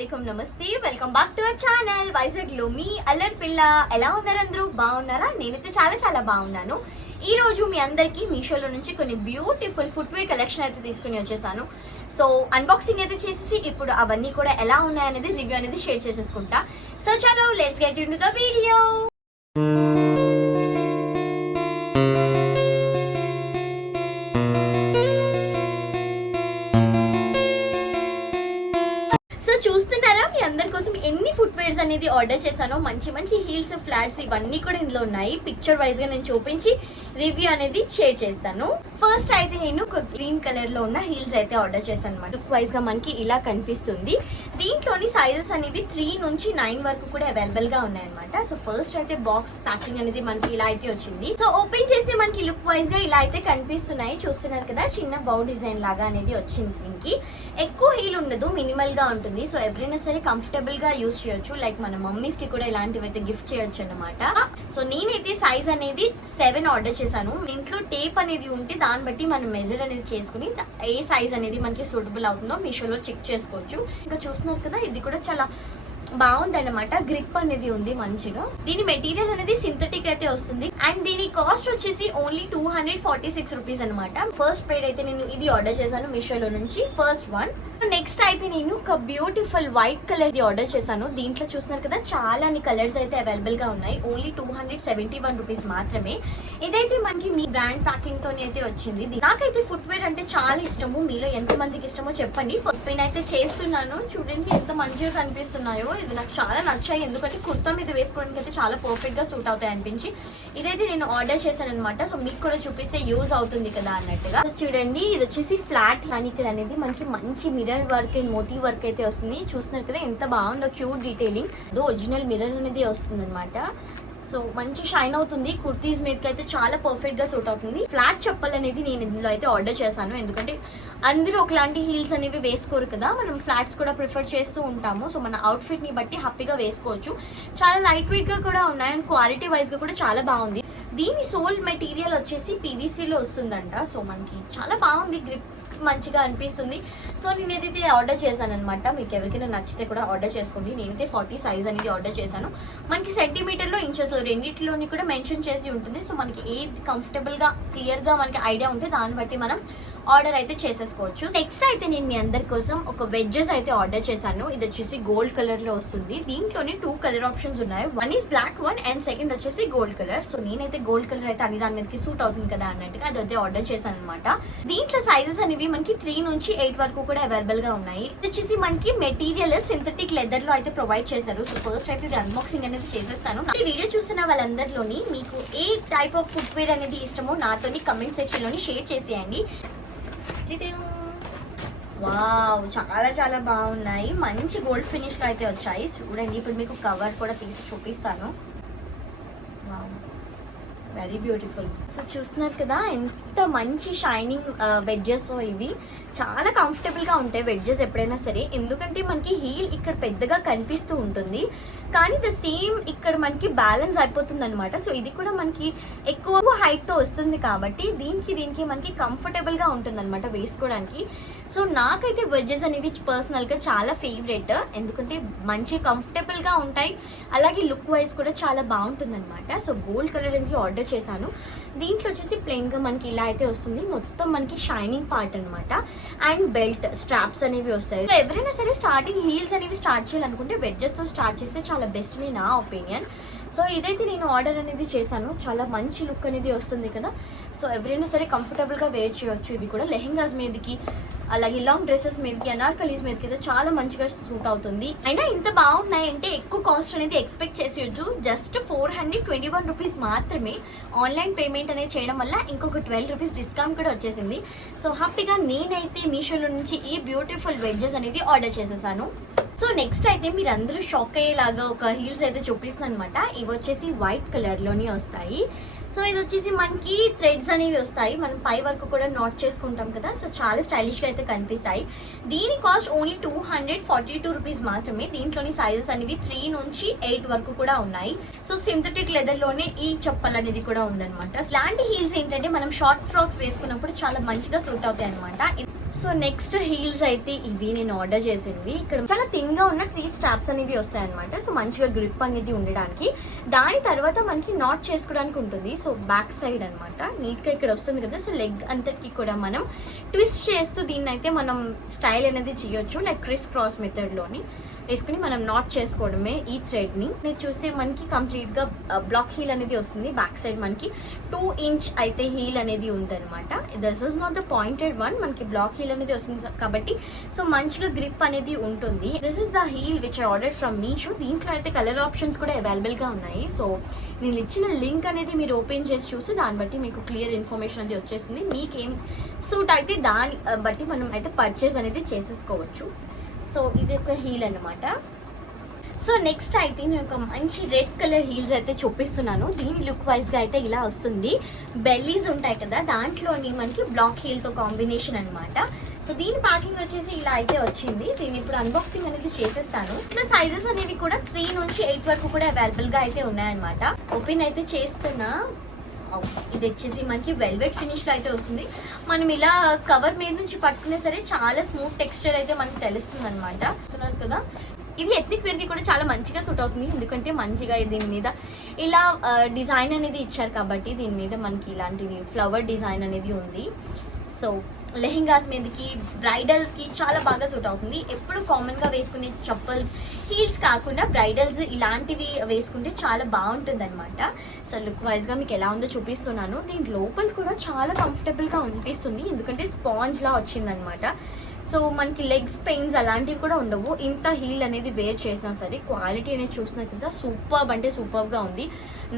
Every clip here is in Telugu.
అస్సలాముఅలైకుం నమస్తే welcome back to our channel Vizag లో మీ అల్లర్ పిల్ల. ఎలా ఉన్నారు అందరూ? బాగున్నారా? నేనైతే చాలా చాలా బాగున్నాను. ఈ రోజు మీ అందరికి మీషోలో నుంచి కొన్ని బ్యూటిఫుల్ ఫుట్వేర్ కలెక్షన్ అయితే తీసుకుని వచ్చేసాను. సో అన్బాక్సింగ్ అయితే చేసేసి ఇప్పుడు అవన్నీ కూడా ఎలా ఉన్నాయనేది రివ్యూ అనేది షేర్ చేసేసుకుంటా. సో చలో let's get into the video. So చూస్తున్నారా మీ అందరి కోసం ఎన్ని ఫుట్వేర్స్ అనేది ఆర్డర్ చేశానో. మంచి మంచి హీల్స్, ఫ్లాట్స్ ఇవన్నీ కూడా ఇందులో ఉన్నాయి. పిక్చర్ వైజ్ గా నేను చూపించి రివ్యూ అనేది షేర్ చేస్తాను. ఫస్ట్ అయితే నేను ఒక గ్రీన్ కలర్ లో ఉన్న హీల్స్ అయితే ఆర్డర్ చేశాను అనమాట. లుక్ వైజ్ గా మనకి ఇలా కనిపిస్తుంది. దీంట్లోని సైజెస్ అనేవి 3 నుంచి 9 వరకు కూడా అవైలబుల్ గా ఉన్నాయన్నమాట. సో ఫస్ట్ అయితే బాక్స్ ప్యాకింగ్ అనేది మనకి ఇలా అయితే వచ్చింది. సో ఓపెన్ చేసి మనకి లుక్ వైజ్ గా ఇలా అయితే కనిపిస్తున్నాయి. చూస్తున్నారు కదా, చిన్న బౌ డిజైన్ లాగా అనేది వచ్చింది. దీనికి ఎక్కువ హీల్ ఉండదు, మినిమల్ గా ఉంటుంది. సో ఎవరైనా సరే కంఫర్టబుల్ గా యూస్ చేయొచ్చు. లైక్ మన మమ్మీస్ కి కూడా ఇలాంటివి అయితే గిఫ్ట్ చేయొచ్చు అనమాట. సో నేనైతే సైజ్ అనేది 7 ఆర్డర్ చేశాను. ఇంట్లో టేప్ అనేది ఉంటే దాన్ని బట్టి మనం మెజర్ అనేది చేసుకుని ఏ సైజ్ అనేది మనకి సూటబుల్ అవుతుందో మీషోలో చెక్ చేసుకోవచ్చు. ఇంకా చూస్తున్నారు కదా, ఇది కూడా చాలా బాగుంది అనమాట. గ్రిప్ అనేది ఉంది మంచిగా. దీని మెటీరియల్ అనేది సింథటిక్ అయితే వస్తుంది. అండ్ దీని కాస్ట్ వచ్చేసి ఓన్లీ 246 రూపీస్ అనమాట. ఫస్ట్ పేడ్ అయితే నేను ఇది ఆర్డర్ చేశాను మీషోలో నుంచి, ఫస్ట్ వన్. నెక్స్ట్ అయితే నేను ఒక beautiful white colour the order చేశాను. దీంట్లో చూస్తున్నారు కదా, చాలా కలర్స్ అయితే అవైలబుల్ గా ఉన్నాయి. ఓన్లీ 271 రూపీస్ మాత్రమే. ఇదైతే మనకి మీ బ్రాండ్ ప్యాకింగ్ తోనే అయితే వచ్చింది. నాకైతే ఫుట్వేర్ అంటే చాలా ఇష్టము. మీలో ఎంత మందికి ఇష్టమో చెప్పండి. ఫుట్వేర్ అయితే చేస్తున్నాను. చూడండి ఎంత మంచిగా కనిపిస్తున్నాయో. ఇది నాకు చాలా నచ్చాయి, ఎందుకంటే కుర్తా మీద వేసుకోవడానికి అయితే చాలా పర్ఫెక్ట్ గా సూట్ అవుతాయి అనిపించి ఇదైతే నేను ఆర్డర్ చేశాను అనమాట. సో మీకు కూడా చూపిస్తే యూజ్ అవుతుంది కదా అన్నట్టుగా. చూడండి, ఇది వచ్చేసి ఫ్లాట్ ఇక్కడ అనేది మనకి మంచి మిర్రర్ వర్క్ అండ్ మోతీ వర్క్ అయితే వస్తుంది. చూస్తున్నారు కదా ఎంత బాగుందో, క్యూట్ డీటెయిలింగ్. ఒరిజినల్ మిర్రర్ అనేది వస్తుంది అనమాట. సో మంచి షైన్ అవుతుంది. కుర్తీస్ మీదకి అయితే చాలా పర్ఫెక్ట్ గా సూట్ అవుతుంది. ఫ్లాట్ చెప్పల్ అనేది నేను ఇందులో అయితే ఆర్డర్ చేశాను, ఎందుకంటే అందరూ ఒకలాంటి హీల్స్ అనేవి వేసుకోరు కదా, మనం ఫ్లాట్స్ కూడా ప్రిఫర్ చేస్తూ ఉంటాము. సో మన అవుట్ఫిట్ ని బట్టి హ్యాపీగా వేసుకోవచ్చు. చాలా లైట్ వెయిట్ గా కూడా ఉన్నాయి అండ్ క్వాలిటీ వైజ్ గా కూడా చాలా బాగుంది. దీని సోల్ మెటీరియల్ వచ్చేసి పీవీసీలో వస్తుందంట. సో మనకి చాలా బాగుంది, గ్రిప్ మంచిగా అనిపిస్తుంది. సో నేను ఏదైతే ఆర్డర్ చేశాను అనమాట. మీకు ఎవరికైనా నచ్చితే కూడా ఆర్డర్ చేసుకోండి. నేనైతే 40 సైజ్ అనేది ఆర్డర్ చేశాను. మనకి సెంటీమీటర్లో, ఇంచెస్లో రెండింటిలోని కూడా మెన్షన్ చేసి ఉంటుంది. సో మనకి ఏది కంఫర్టబుల్గా క్లియర్గా మనకి ఐడియా ఉంటే దాన్ని బట్టి మనం ఆర్డర్ అయితే చేసేసుకోవచ్చు. నెక్స్ట్ అయితే నేను మీ అందరి కోసం ఒక వెడ్జెస్ అయితే ఆర్డర్ చేశాను. ఇది వచ్చేసి గోల్డ్ కలర్ లో వస్తుంది. దీంట్లోనే 2 కలర్ ఆప్షన్స్ ఉన్నాయి. One is black one and second వచ్చేసి గోల్డ్ కలర్. సో నేనైతే గోల్డ్ కలర్ అయితే అన్ని దాని మీదకి సూట్ అవుతుంది కదా అన్నట్టుగా అదైతే ఆర్డర్ చేశాను అనమాట. దీంట్లో సైజెస్ అనేవి మనకి 3 నుంచి 8 వరకు కూడా అవైలబుల్ గా ఉన్నాయి. ఇది వచ్చేసి మనకి మెటీరియల్ సింథటిక్ లెదర్ లో అయితే ప్రొవైడ్ చేశారు. సో ఫస్ట్ అయితే ఇది అన్బాక్సింగ్ అనేది చేసేస్తాను. ఈ వీడియో చూస్తున్న వాళ్ళందరిలోని మీకు ఏ టైప్ ఆఫ్ ఫుట్వేర్ అనేది ఇష్టమో నాతోని కమెంట్ సెక్షన్ లోని షేర్ చేసేయండి. వావ్, చాలా చాలా బాగున్నాయి. మంచి గోల్డ్ ఫినిష్ లో అయితే వచ్చాయి. చూడండి, ఇప్పుడు మీకు కవర్ కూడా తీసి చూపిస్తాను. Wow, very beautiful. సో చూస్తున్నారు కదా ఎంత మంచి షైనింగ్ వెడ్జెస్. ఇవి చాలా కంఫర్టబుల్ గా ఉంటాయి వెడ్జెస్ ఎప్పుడైనా సరే, ఎందుకంటే మనకి హీల్ ఇక్కడ పెద్దగా కనిపిస్తూ ఉంటుంది, కానీ ద సేమ్ ఇక్కడ మనకి బ్యాలెన్స్ అయిపోతుంది అనమాట. సో ఇది కూడా మనకి ఎక్కువ హైట్ తో వస్తుంది కాబట్టి దీనికి మనకి కంఫర్టబుల్ గా ఉంటుంది అనమాట వేసుకోవడానికి. సో నాకైతే వెడ్జెస్ అనేవి పర్సనల్ గా చాలా ఫేవరెట్, ఎందుకంటే మంచి కంఫర్టబుల్ గా ఉంటాయి, అలాగే లుక్ వైజ్ కూడా చాలా బాగుంటుంది అనమాట. సో గోల్డ్ కలర్ అనేది ఆర్డర్ చేశాను. దీంట్లో వచ్చేసి ప్లెయిన్ గా మనకి ఇలా అయితే వస్తుంది. మొత్తం మనకి షైనింగ్ పార్ట్ అనమాట. అండ్ బెల్ట్ స్ట్రాప్స్ అనేవి వస్తాయి. సో ఎవరైనా సరే స్టార్టింగ్ హీల్స్ అనేవి స్టార్ట్ చేయాలనుకుంటే వెడ్జెస్ తో స్టార్ట్ చేస్తే చాలా బెస్ట్ అని నా ఒపీనియన్. సో ఇదైతే నేను ఆర్డర్ అనేది చేశాను. చాలా మంచి లుక్ అనేది వస్తుంది కదా. సో ఎవరైనా సరే కంఫర్టబుల్ గా వేర్ చేయొచ్చు. ఇవి కూడా లెహెంగాస్ మీదకి, అలాగే లాంగ్ డ్రెస్సెస్ మీదకి, అనార్కలీస్ మీదకి అయితే చాలా మంచిగా సూట్ అవుతుంది. అయినా ఇంత బాగున్నాయంటే ఎక్కువ కాస్ట్ అనేది ఎక్స్పెక్ట్ చేసేయచ్చు. జస్ట్ 421 రూపీస్ మాత్రమే. ఆన్లైన్ పేమెంట్ అనేది చేయడం వల్ల ఇంకొక 12 రూపీస్ డిస్కౌంట్ కూడా వచ్చేసింది. సో హ్యాపీగా నేనైతే మీషోలో నుంచి ఈ బ్యూటిఫుల్ వెడ్జెస్ అనేది ఆర్డర్ చేసేసాను. సో నెక్స్ట్ అయితే మీరు అందరూ షాక్ అయ్యేలాగా ఒక హీల్స్ అయితే చూపిస్తున్నాను అనమాట. ఇవి వచ్చేసి వైట్ కలర్ లోనే వస్తాయి. సో ఇది వచ్చేసి మనకి థ్రెడ్స్ అనేవి వస్తాయి. మనం పై వరకు కూడా నాట్ చేసుకుంటాం కదా. సో చాలా స్టైలిష్ గా అయితే కనిపిస్తాయి. దీని కాస్ట్ ఓన్లీ 242 రూపీస్ మాత్రమే. దీంట్లోని సైజెస్ అనేవి 3 నుంచి 8 వరకు కూడా ఉన్నాయి. సో సింథటిక్ లెదర్ లోనే ఈ చెప్పల్ అనేది కూడా ఉందన్నమాట. ఇలాంటి హీల్స్ ఏంటంటే మనం షార్ట్ ఫ్రాక్స్ వేసుకున్నప్పుడు చాలా మంచిగా సూట్ అవుతాయి అనమాట. సో నెక్స్ట్ హీల్స్ అయితే ఇవి నేను ఆర్డర్ చేసింది. ఇక్కడ చాలా థిన్ గా ఉన్న 3 స్ట్రాప్స్ అనేవి వస్తాయి అనమాట. సో మంచిగా గ్రిప్ అనేది ఉండడానికి. దాని తర్వాత మనకి నాట్ చేసుకోవడానికి ఉంటుంది. సో బ్యాక్ సైడ్ అనమాట నీట్ గా ఇక్కడ వస్తుంది కదా. సో లెగ్ అంతటికి కూడా మనం ట్విస్ట్ చేస్తూ దీన్ని అయితే మనం స్టైల్ అనేది చేయొచ్చు. లైక్ క్రిస్ క్రాస్ మెథడ్ లోని వేసుకుని మనం నాట్ చేసుకోవడమే ఈ థ్రెడ్ ని. నేను చూస్తే మనకి కంప్లీట్ గా బ్లాక్ హీల్ అనేది వస్తుంది. బ్యాక్ సైడ్ మనకి 2 ఇంచ్ అయితే హీల్ అనేది ఉందన్నమాట. This is not the pointed one. మనకి బ్లాక్ హీల్ అనేది వస్తుంది కాబట్టి సో మంచిగా గ్రిప్ అనేది ఉంటుంది. This is the heel which I order from Meesho. దీంట్లో అయితే కలర్ ఆప్షన్స్ కూడా అవైలబుల్ గా ఉన్నాయి. సో నేను ఇచ్చిన లింక్ అనేది మీరు ఓపెన్ చేసి చూసి దాన్ని బట్టి మీకు క్లియర్ ఇన్ఫర్మేషన్ అనేది వచ్చేస్తుంది. మీకేం సూట్ అయితే దాన్ని బట్టి మనం అయితే పర్చేస్ అనేది చేసేసుకోవచ్చు. సో ఇది ఒక హీల్ అన్నమాట. సో నెక్స్ట్ అయితే నేను ఒక మంచి రెడ్ కలర్ హీల్స్ అయితే చూపిస్తున్నాను. దీని లుక్ వైజ్గా అయితే ఇలా వస్తుంది. బెల్లీస్ ఉంటాయి కదా, దాంట్లోని మనకి బ్లాక్ హీల్తో కాంబినేషన్ అనమాట. సో దీని ప్యాకింగ్ వచ్చేసి ఇలా అయితే వచ్చింది. దీన్ని ఇప్పుడు అన్బాక్సింగ్ అనేది చేసేస్తాను. ఇట్లా సైజెస్ అనేవి కూడా 3 నుంచి 8 వరకు కూడా అవైలబుల్గా అయితే ఉన్నాయన్నమాట. ఓపెన్ అయితే చేస్తున్నా. ఇది వచ్చేసి మనకి వెల్వెట్ ఫినిష్ లో అయితే వస్తుంది. మనం ఇలా కవర్ మీద నుంచి పట్టుకునే సరే చాలా స్మూత్ టెక్స్చర్ అయితే మనకి తెలుస్తుంది అనమాట. కదా, ఇది ఎథ్నిక్ వేర్ కి కూడా చాలా మంచిగా సూట్ అవుతుంది. ఎందుకంటే మంచిగా దీని మీద ఇలా డిజైన్ అనేది ఇచ్చారు కాబట్టి దీని మీద మనకి ఇలాంటివి ఫ్లవర్ డిజైన్ అనేది ఉంది. సో లెహెంగాస్ మీదకి, బ్రైడల్స్ కి చాలా బాగా సూట్ అవుతుంది. ఎప్పుడు కామన్ గా వేసుకునే చప్పల్స్, హీల్స్ కాకుండా బ్రైడల్స్ ఇలాంటివి వేసుకుంటే చాలా బాగుంటుంది అనమాట. సో లుక్ వైజ్ గా మీకు ఎలా ఉందో చూపిస్తున్నాను. దీని లోపల కూడా చాలా కంఫర్టబుల్ గా అనిపిస్తుంది. ఎందుకంటే స్పాంజ్ లా వచ్చిందనమాట. సో మనకి లెగ్స్ పెయిన్స్ అలాంటివి కూడా ఉండవు. ఇంత హీల్ అనేది వేర్ చేసినా సరే క్వాలిటీ అనేది చూసినా కదా సూపర్బ్ అంటే సూపర్గా ఉంది.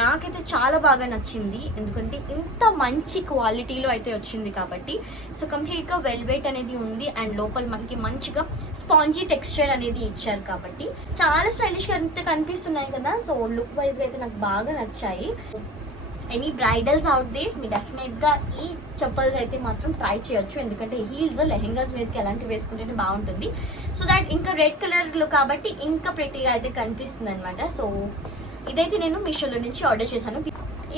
నాకైతే చాలా బాగా నచ్చింది. ఎందుకంటే ఇంత మంచి క్వాలిటీలో అయితే వచ్చింది కాబట్టి. సో కంప్లీట్గా వెల్వెట్ అనేది ఉంది అండ్ లోపల మనకి మంచిగా స్పాంజీ టెక్స్చర్ అనేది ఇచ్చారు కాబట్టి చాలా స్టైలిష్గా అయితే కనిపిస్తున్నాయి కదా. సో లుక్ వైజ్గా అయితే నాకు బాగా నచ్చాయి. ఎనీ బ్రైడల్స్ అవుట్ దే మీరు డెఫినెట్గా ఈ చెప్పల్స్ అయితే మాత్రం ట్రై చేయొచ్చు. ఎందుకంటే హీల్స్ లెహెంగాస్ మీదకి ఎలాంటివి వేసుకుంటేనే బాగుంటుంది. సో దాట్ ఇంకా రెడ్ కలర్లో కాబట్టి ఇంకా ప్రెట్టీగా అయితే కనిపిస్తుంది అనమాట. సో ఇదైతే నేను మీషోలో నుంచి ఆర్డర్ చేశాను.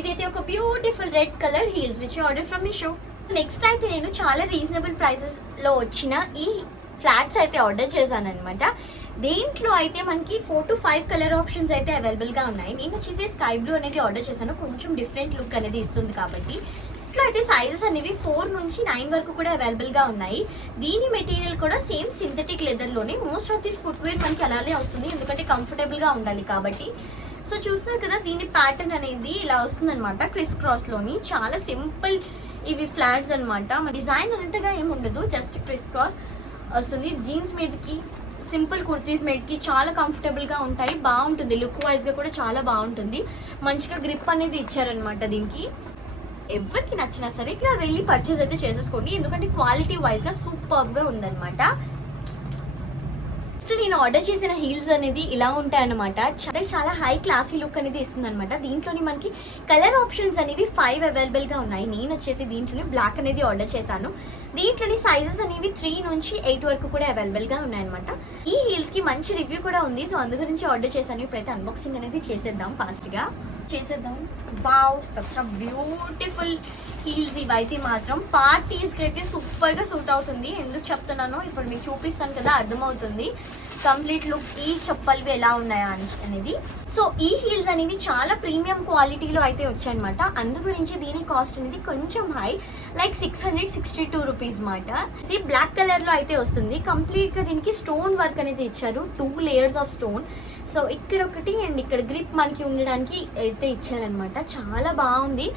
ఇదైతే ఒక beautiful red colour heels which order from Meesho. Next అయితే నేను చాలా రీజనబుల్ ప్రైసెస్లో వచ్చిన ఈ ఫ్లాట్స్ అయితే ఆర్డర్ చేశాను అనమాట. దీంట్లో అయితే మనకి 4 to 5 కలర్ ఆప్షన్స్ అయితే అవైలబుల్గా ఉన్నాయి. నేను వచ్చేసి స్కై బ్లూ అనేది ఆర్డర్ చేశాను. కొంచెం డిఫరెంట్ లుక్ అనేది ఇస్తుంది కాబట్టి. ఇట్లా అయితే సైజెస్ అనేవి 4 నుంచి 9 వరకు కూడా అవైలబుల్గా ఉన్నాయి. దీని మెటీరియల్ కూడా సేమ్ సింథటిక్ లెదర్లోనే. మోస్ట్ ఆఫ్ ది ఫుట్వేర్ మనకి అలానే వస్తుంది, ఎందుకంటే కంఫర్టబుల్గా ఉండాలి కాబట్టి. సో చూస్తున్నారు కదా, దీని ప్యాటర్న్ అనేది ఇలా వస్తుంది అనమాట. క్రిస్ క్రాస్లోని చాలా సింపుల్ ఇవి ఫ్లాట్స్ అనమాట. డిజైన్ అంతగా ఏమి ఉండదు, జస్ట్ క్రిస్ క్రాస్ వస్తుంది. జీన్స్ మీదకి, సింపుల్ కుర్తీస్ మీదకి చాలా కంఫర్టబుల్గా ఉంటాయి. బాగుంటుంది, లుక్ వైజ్గా కూడా చాలా బాగుంటుంది. మంచిగా గ్రిప్ అనేది ఇచ్చారనమాట. దీనికి ఎవరికి నచ్చినా సరే ఇట్లా వెళ్ళి పర్చేస్ అయితే చేసేసుకోండి. ఎందుకంటే క్వాలిటీ వైజ్గా సూపర్గా ఉందన్నమాట. నెక్స్ట్ నేను ఆర్డర్ చేసిన హీల్స్ అనేది ఇలా ఉంటాయన్నమాట. చాలా హై క్లాసీ లుక్ అనేది ఇస్తుంది అనమాట. దీంట్లోని మనకి కలర్ ఆప్షన్స్ అనేవి 5 అవైలబుల్గా ఉన్నాయి. నేను వచ్చేసి దీంట్లోని బ్లాక్ అనేది ఆర్డర్ చేశాను. దీంట్లోని సైజెస్ అనేవి 3 నుంచి 8 వరకు కూడా అవైలబుల్గా ఉన్నాయన్నమాట. ఈ హీల్స్కి మంచి రివ్యూ కూడా ఉంది. సో అందు గురించి ఆర్డర్ చేశాను. ఇప్పుడైతే అన్బాక్సింగ్ అనేది చేసేద్దాం, ఫాస్ట్గా చేసేద్దాం. Wow, such a beautiful heels. ఇవైతే మాత్రం పార్టీస్కి అయితే సూపర్గా సూట్ అవుతుంది. ఎందుకు చెప్తున్నానో ఇప్పుడు మీకు చూపిస్తాను కదా, అర్థమవుతుంది కంప్లీట్ లుక్ ఈ చెప్పల్వి ఎలా ఉన్నాయా అనేది. సో ఈ హీల్స్ అనేవి చాలా ప్రీమియం క్వాలిటీలో అయితే వచ్చాయన్నమాట. అందు గురించి దీని కాస్ట్ అనేది కొంచెం హై, లైక్ 662 రూపీస్ మాట. బ్లాక్ కలర్లో అయితే వస్తుంది. కంప్లీట్గా దీనికి స్టోన్ వర్క్ అనేది ఇచ్చారు, 2 లేయర్స్ ఆఫ్ స్టోన్. సో ఇక్కడ ఒకటి అండ్ ఇక్కడ గ్రిప్ మనకి ఉండడానికి అయితే ఇచ్చారనమాట. చాలా బాగుంది.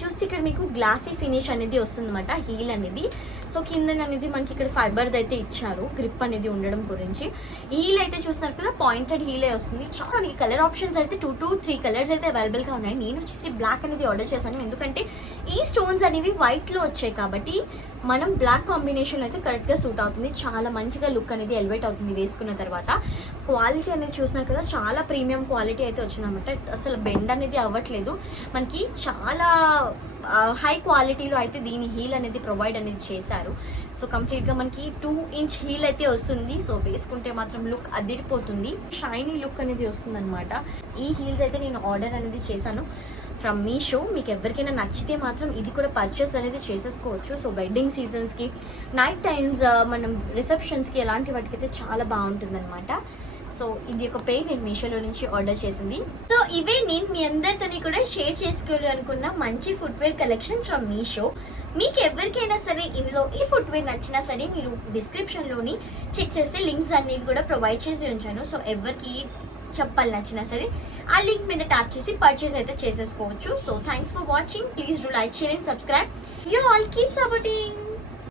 చూస్తే ఇక్కడ మీకు గ్లాసీ ఫినిష్ అనేది వస్తుంది అనమాట హీల్ అనేది. సో కింద అనేది మనకి ఇక్కడ ఫైబర్ అయితే ఇచ్చారు గ్రిప్ అనేది ఉండడం గురించి. హీల్ అయితే చూస్తున్నారు కదా, పాయింటెడ్ హీలే వస్తుంది. చాలా కలర్ ఆప్షన్స్ అయితే 2 to 3 కలర్స్ అయితే అవైలబుల్గా ఉన్నాయి. నేను వచ్చేసి బ్లాక్ అనేది ఆర్డర్ చేశాను, ఎందుకంటే ఈ స్టోన్స్ అనేవి వైట్లో వచ్చాయి కాబట్టి మనం బ్లాక్ కాంబినేషన్ అయితే కరెక్ట్గా సూట్ అవుతుంది. చాలా మంచిగా లుక్ అనేది ఎలివేట్ అవుతుంది వేసుకున్న తర్వాత. క్వాలిటీ అనేది చూసినారు కదా, చాలా ప్రీమియం క్వాలిటీ అయితే వచ్చిందన్నమాట. అసలు బెండ్ అనేది అవ్వట్లేదు. మనకి చాలా హై క్వాలిటీలో అయితే దీని హీల్ అనేది ప్రొవైడ్ అనేది చేశారు. సో కంప్లీట్గా మనకి 2 ఇంచ్ హీల్ అయితే వస్తుంది. సో వేసుకుంటే మాత్రం లుక్ అదిరిపోతుంది, షైనీ లుక్ అనేది వస్తుంది అనమాట. ఈ హీల్స్ అయితే నేను ఆర్డర్ అనేది చేశాను ఫ్రమ్ మీషో. మీకు ఎవరికైనా నచ్చితే మాత్రం ఇది కూడా పర్చేస్ అనేది చేసేసుకోవచ్చు. సో వెడ్డింగ్ సీజన్స్కి, నైట్ టైమ్స్, మనం రిసెప్షన్స్కి అలాంటి వాటికైతే చాలా బాగుంటుంది అనమాట. సో ఇది ఒక పేర్ నేను మీషోలో నుంచి ఆర్డర్ చేసింది. సో ఇవే నేను మీ అందరితోని కూడా షేర్ చేసుకోవాలి అనుకున్న మంచి ఫుట్వేర్ కలెక్షన్ ఫ్రమ్ మీషో. మీకు ఎవరికైనా సరే ఇందులో ఈ ఫుట్వేర్ నచ్చినా సరే మీరు డిస్క్రిప్షన్లోని చెక్ చేస్తే లింక్స్ అనేవి కూడా ప్రొవైడ్ చేసి ఉంచాను. సో ఎవరికి చెప్పాలి నచ్చినా సరే ఆ లింక్ మీద ట్యాప్ చేసి పర్చేస్ అయితే చేసేసుకోవచ్చు. So thanks for watching. Please do like, share and subscribe. You all keep supporting.